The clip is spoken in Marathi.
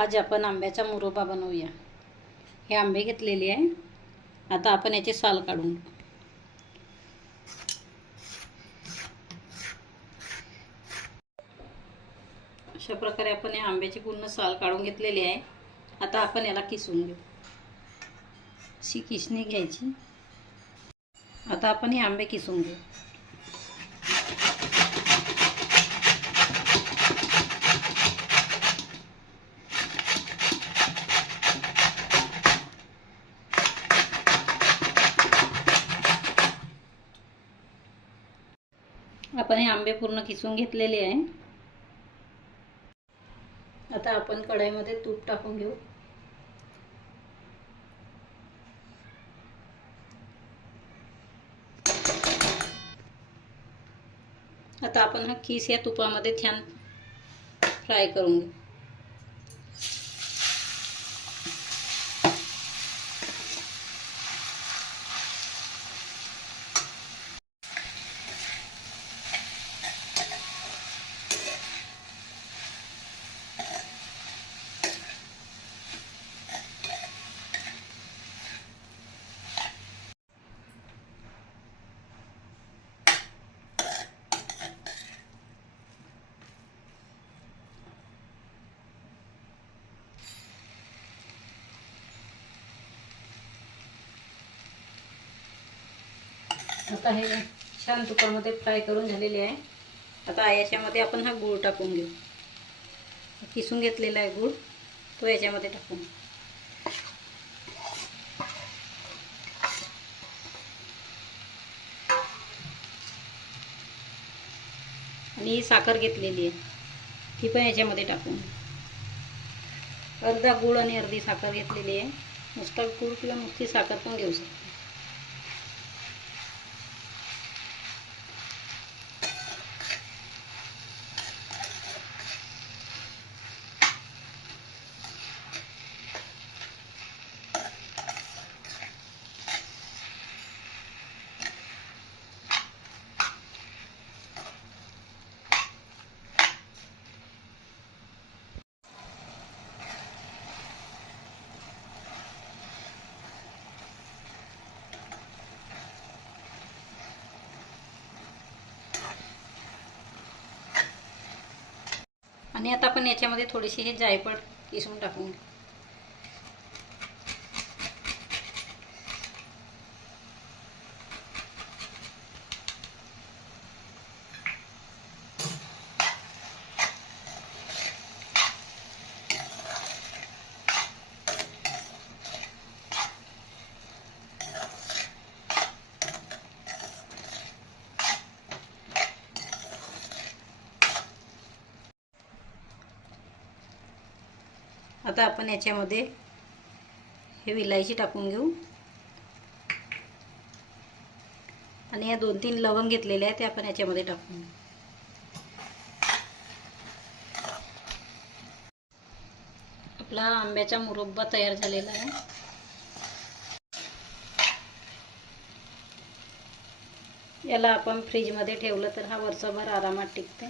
आज आपण आंब्याचा मुरोबा बनवूया. हे आंबे घेतलेले आहे. आता आपण याचे साल काढून घेऊ. अशा प्रकारे आपण या आंब्याची पूर्ण साल काढून घेतलेली आहे. आता आपण याला किसून घेऊ. अशी किसणी घ्यायची. आता आपण हे आंबे किसून घेऊ. आपण हे आंबे पूर्ण किसून घेतलेले आहे. आता आपण कढईमध्ये तूप टाकून घेऊ. आता आपण हा किस या तुपामध्ये छान फ्राय करून घेऊ. आता हे छान तुपामध्ये फ्राय करून झालेले आहे. आता याच्यामध्ये आपण हा गूळ टाकून घेऊ. किसून घेतलेला आहे गूळ तो याच्यामध्ये टाकून आणि ही साखर घेतलेली आहे ती पण याच्यामध्ये टाकून अर्धा गूळ आणि अर्धी साखर घेतलेली आहे. नुसता गूळ किंवा नुसती साखर पण घेऊ शकतो. आणि आता आपण याच्यामध्ये थोडीशी हे जायफळ किसून टाकून घेऊ. आता आपण याच्यामध्ये हे विलायची टाकून घेऊ. आणि या दोन तीन लवंग घेतलेले आहे ते आपण याच्यामध्ये टाकून घेऊ. आपला आंब्याचा मुरब्बा तयार झालेला आहे. याला आपण फ्रीजमध्ये ठेवलं तर हा वर्षभर आरामात टिकते.